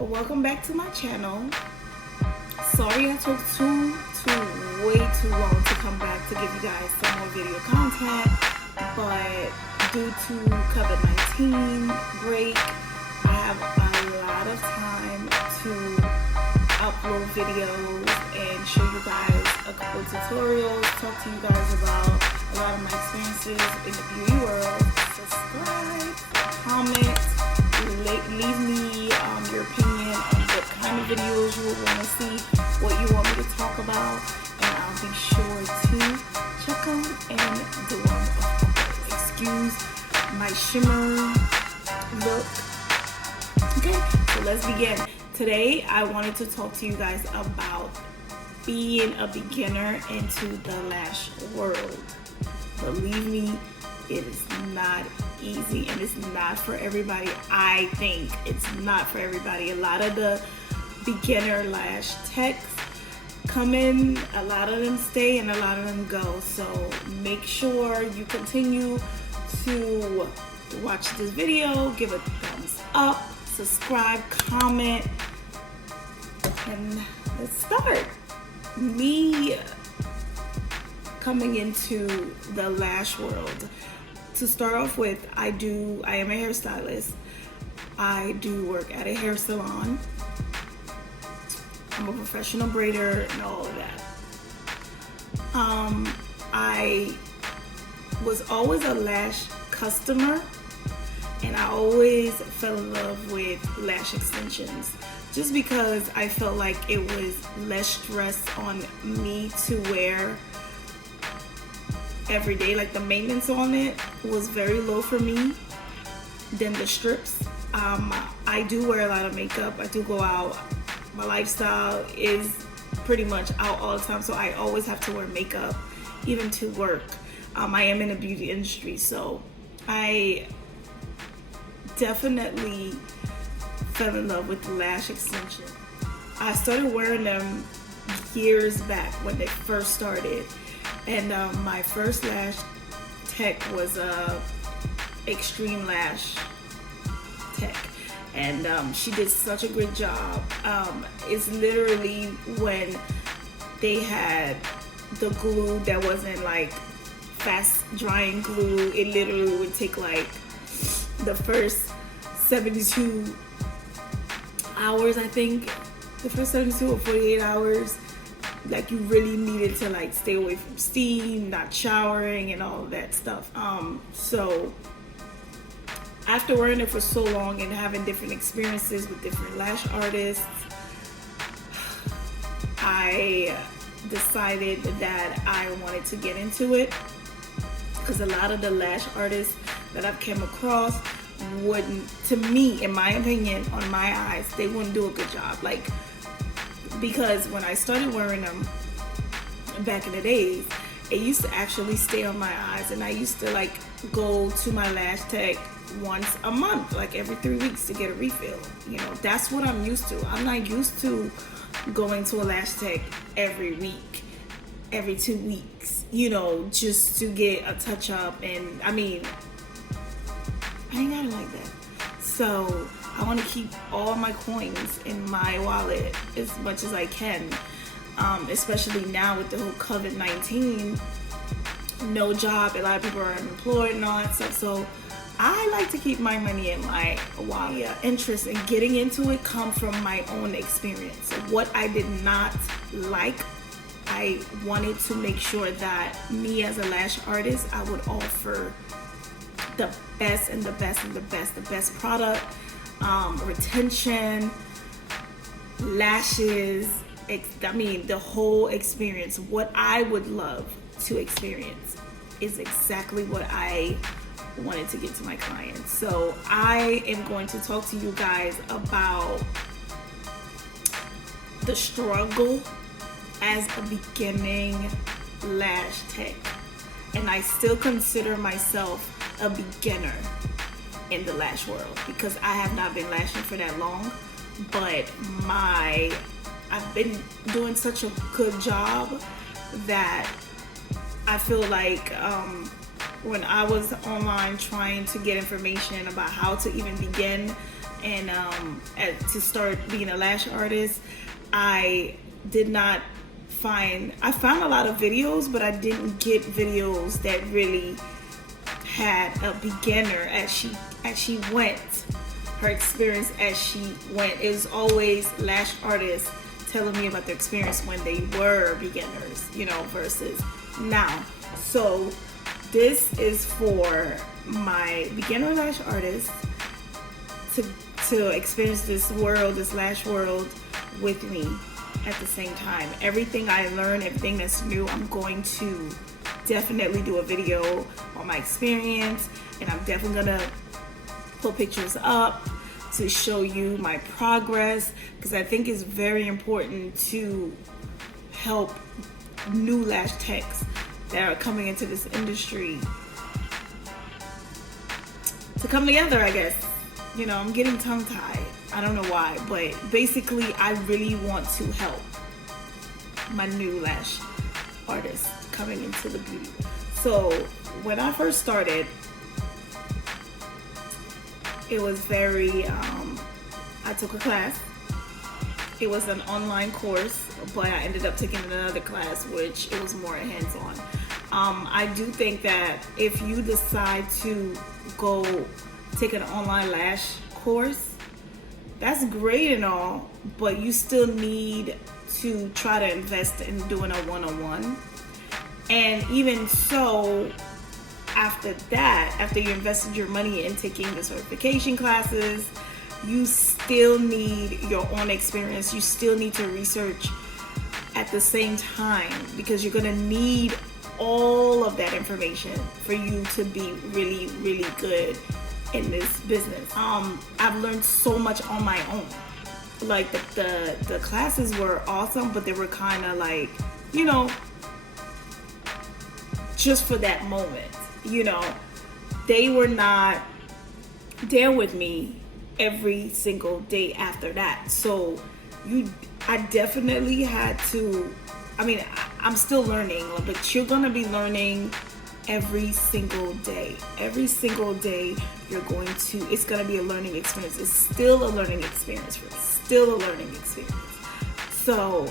Welcome back to my channel. Sorry I took way too long to come back to give you guys some more video content, but due to COVID-19 break, I have a lot of time to upload videos and show you guys a couple tutorials, talk to you guys about a lot of my experiences in the beauty world. Subscribe, comment, leave me your opinion on what kind of videos you would want to see, what you want me to talk about, and I'll be sure to check them and do them. Excuse my shimmer look. Okay, so let's begin. Today I wanted to talk to you guys about being a beginner into the lash world. Believe me, it is not easy and it's not for everybody. I think it's not for everybody. A lot of the beginner lash techs come in, a lot of them stay and a lot of them go. So make sure you continue to watch this video, give a thumbs up, subscribe, comment, and let's start. Me coming into the lash world. To start off with, I am a hairstylist. I do work at a hair salon. I'm a professional braider and all of that. I was always a lash customer, and I always fell in love with lash extensions just because I felt like it was less stress on me to wear every day. Like the maintenance on it was very low for me than the strips. I do wear a lot of makeup. I do go out. My lifestyle is pretty much out all the time, so I always have to wear makeup even to work. I am in the beauty industry, so I definitely fell in love with the lash extension. I started wearing them years back when they first started. And my first lash tech was Extreme Lash Tech, and she did such a great job. It's literally when they had the glue that wasn't like fast drying glue. It literally would take like the first 72 hours, I think, the first 72 or 48 hours. Like you really needed to like stay away from steam, not showering and all of that stuff. So after wearing it for so long and having different experiences with different lash artists, I decided that I wanted to get into it because a lot of the lash artists that I've came across wouldn't, to me, in my opinion, on my eyes, they wouldn't do a good job. Like, because when I started wearing them back in the days, it used to actually stay on my eyes, and I used to like go to my lash tech once a month, like every 3 weeks, to get a refill. You know, that's what I'm used to. I'm not used to going to a lash tech every week, every 2 weeks, you know, just to get a touch up. And I mean, I ain't got it like that. So I want to keep all my coins in my wallet as much as I can, especially now with the whole COVID-19, no job, a lot of people are unemployed and all that stuff. So I like to keep my money in my wallet. Interest in getting into it come from my own experience. So what I did not like, I wanted to make sure that me as a lash artist, I would offer the best and the best and the best product. Retention, lashes, I mean the whole experience. What I would love to experience is exactly what I wanted to give to my clients. So I am going to talk to you guys about the struggle as a beginning lash tech, and I still consider myself a beginner in the lash world because I have not been lashing for that long, but I've been doing such a good job that I feel like when I was online trying to get information about how to even begin and to start being a lash artist, I found a lot of videos, but I didn't get videos that really had a beginner as she went, her experience as she went. It was always lash artists telling me about their experience when they were beginners, versus now. So this is for my beginner lash artists to experience this lash world with me at the same time. Everything I learn, everything that's new, I'm going to definitely do a video on my experience, and I'm definitely gonna put pictures up to show you my progress, because I think it's very important to help new lash techs that are coming into this industry to come together, I guess. I'm getting tongue-tied. I don't know why, but basically I really want to help my new lash artists coming into the beauty. So when I first started, it was very, I took a class. It was an online course, but I ended up taking another class, which it was more hands-on. I do think that if you decide to go take an online lash course, that's great and all, but you still need to try to invest in doing a one-on-one. And even so, after you invested your money in taking the certification classes, you still need your own experience. You still need to research at the same time, because you're gonna need all of that information for you to be really, really good in this business. I've learned so much on my own. Like the classes were awesome, but they were kind of like, just for that moment. They were not there with me every single day after that. So I definitely had to, I'm still learning, but you're gonna be learning every single day. Every single day it's gonna be a learning experience. It's still a learning experience for me. Still a learning experience. So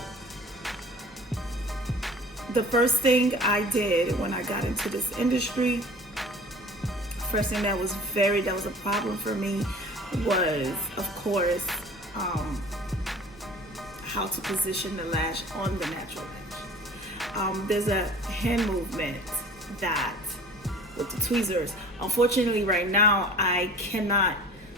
the first thing I did when I got into this industry, first thing that was a problem for me was, of course, how to position the lash on the natural lash. There's a hand movement that with the tweezers. Unfortunately, right now I cannot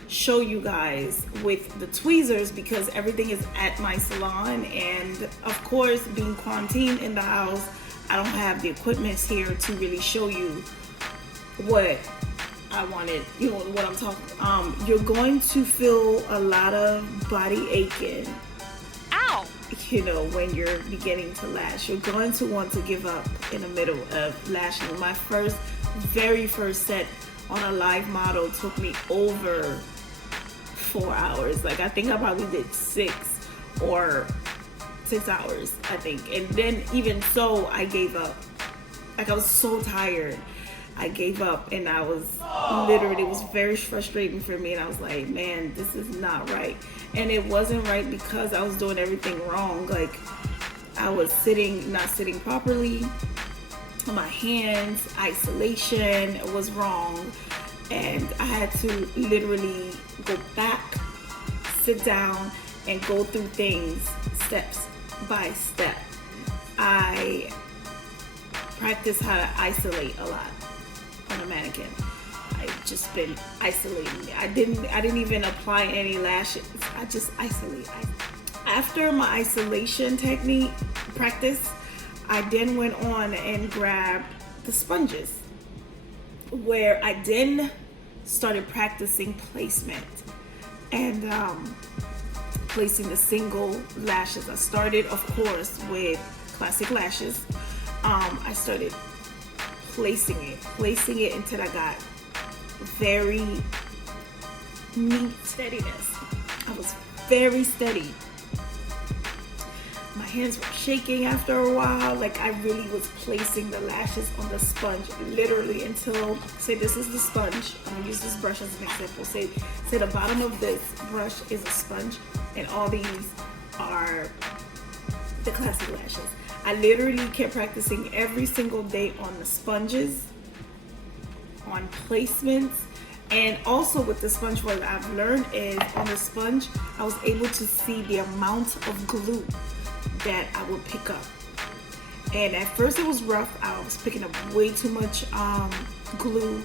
show you guys with the tweezers because everything is at my salon, and of course, being quarantined in the house, I don't have the equipment here to really show you what I wanted, what I'm talking. You're going to feel a lot of body aching. Ow! When you're beginning to lash. You're going to want to give up in the middle of lashing. My very first set on a live model took me over 4 hours. Like, I think I probably did 6 hours, I think. And then even so, I gave up. Like, I was so tired. I gave up, and I was literally, it was very frustrating for me, and I was like, man, this is not right. And it wasn't right because I was doing everything wrong. Like, I was not sitting properly. My hands, isolation was wrong, and I had to literally go back, sit down, and go through things steps by step. I practiced how to isolate a lot on a mannequin. I've just been isolating. I didn't even apply any lashes. I just isolate. After my isolation technique practice, I then went on and grabbed the sponges, where I then started practicing placement and placing the single lashes. I started, of course, with classic lashes. I started placing it until I got very neat steadiness. I was very steady. My hands were shaking after a while. Like I really was placing the lashes on the sponge literally until, say this is the sponge. I'm gonna use this brush as an example. Say the bottom of this brush is a sponge and all these are the classic lashes. I literally kept practicing every single day on the sponges, on placements, and also with the sponge, what I've learned is on the sponge, I was able to see the amount of glue that I would pick up. And at first it was rough. I was picking up way too much glue,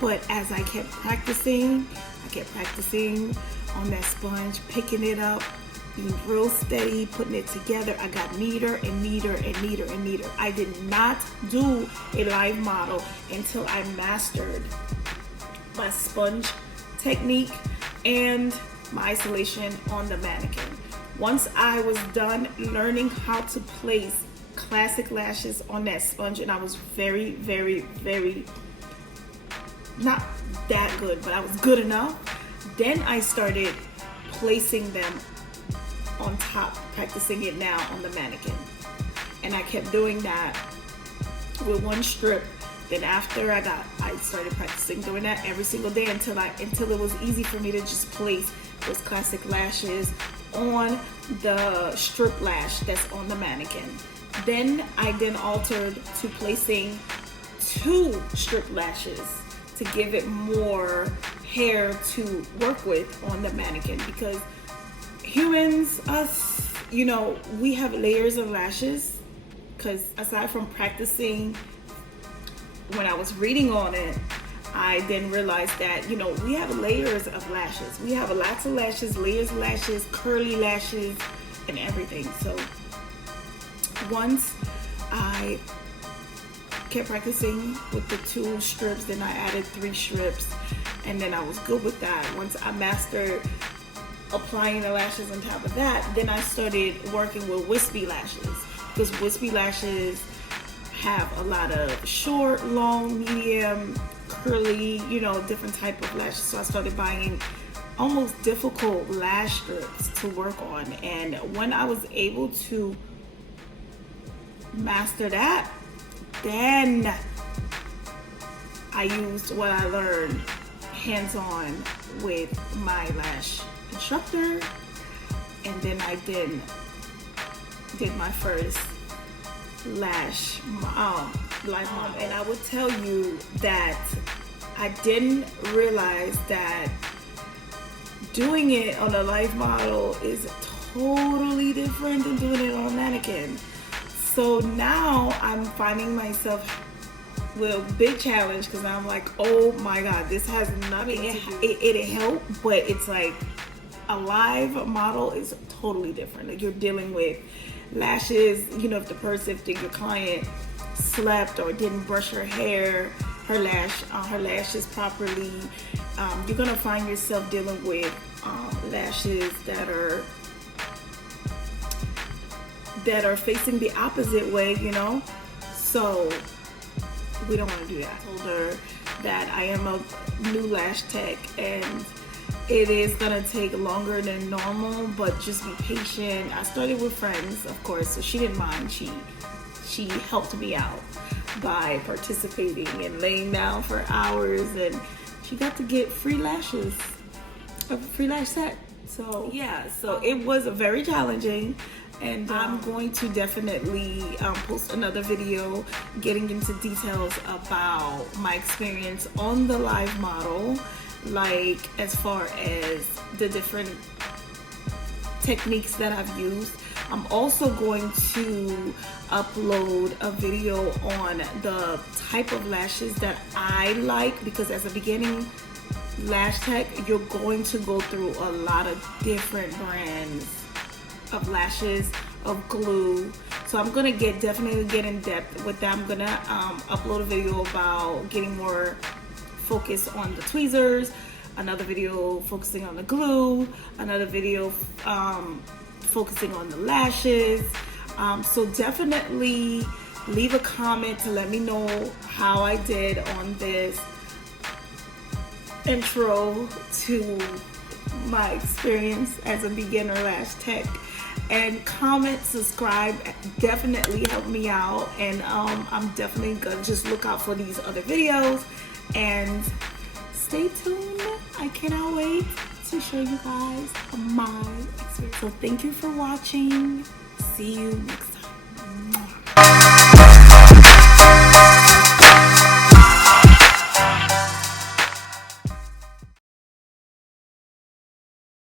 but as I kept practicing on that sponge, picking it up, being real steady, putting it together, I got neater and neater and neater and neater. I did not do a live model until I mastered my sponge technique and my isolation on the mannequin. Once I was done learning how to place classic lashes on that sponge, and I was very, very, very, not that good, but I was good enough, then I started placing them on top, practicing it now on the mannequin. And I kept doing that with one strip. Then after I started practicing doing that every single day until it was easy for me to just place those classic lashes on the strip lash that's on the mannequin. Then I altered to placing 2 strip lashes to give it more hair to work with on the mannequin, because humans, us, you know, we have layers of lashes. Because aside from practicing, when I was reading on it, I then realized that, you know, we have layers of lashes. We have lots of lashes, layers of lashes, curly lashes, and everything. So once I kept practicing with the 2 strips, then I added 3 strips, and then I was good with that. Once I mastered applying the lashes on top of that, then I started working with wispy lashes, because wispy lashes have a lot of short, long, medium, curly, you know, different type of lashes. So I started buying almost difficult lash strips to work on, and when I was able to master that, then I used what I learned hands-on with my lash instructor, and then I did my first lash live model. And I would tell you that I didn't realize that doing it on a live model is totally different than doing it on a mannequin. So now I'm finding myself with a big challenge, because I'm like, oh my god, this has nothing. It helped, but it's like a live model is totally different. Like, you're dealing with lashes, you know, if your client slept or didn't brush her hair, her lashes properly, you're gonna find yourself dealing with lashes that are facing the opposite way, you know. So we don't want to do that. I told her that I am a new lash tech and it is gonna take longer than normal, but just be patient. I started with friends, of course, so she didn't mind. She helped me out by participating and laying down for hours, and she got to get free lashes, a free lash set. So yeah, so it was very challenging, and I'm going to definitely post another video getting into details about my experience on the live model, like as far as the different techniques that I've used. I'm also going to upload a video on the type of lashes that I like, because as a beginning lash tech, you're going to go through a lot of different brands of lashes, of glue. So I'm gonna definitely get in depth with that. I'm gonna upload a video about getting more focus on the tweezers, another video focusing on the glue, another video focusing on the lashes. So definitely leave a comment to let me know how I did on this intro to my experience as a beginner lash tech. And comment, subscribe, definitely help me out. And I'm definitely gonna just look out for these other videos and stay tuned. I cannot wait to show you guys my experience. So thank you for watching. See you next time.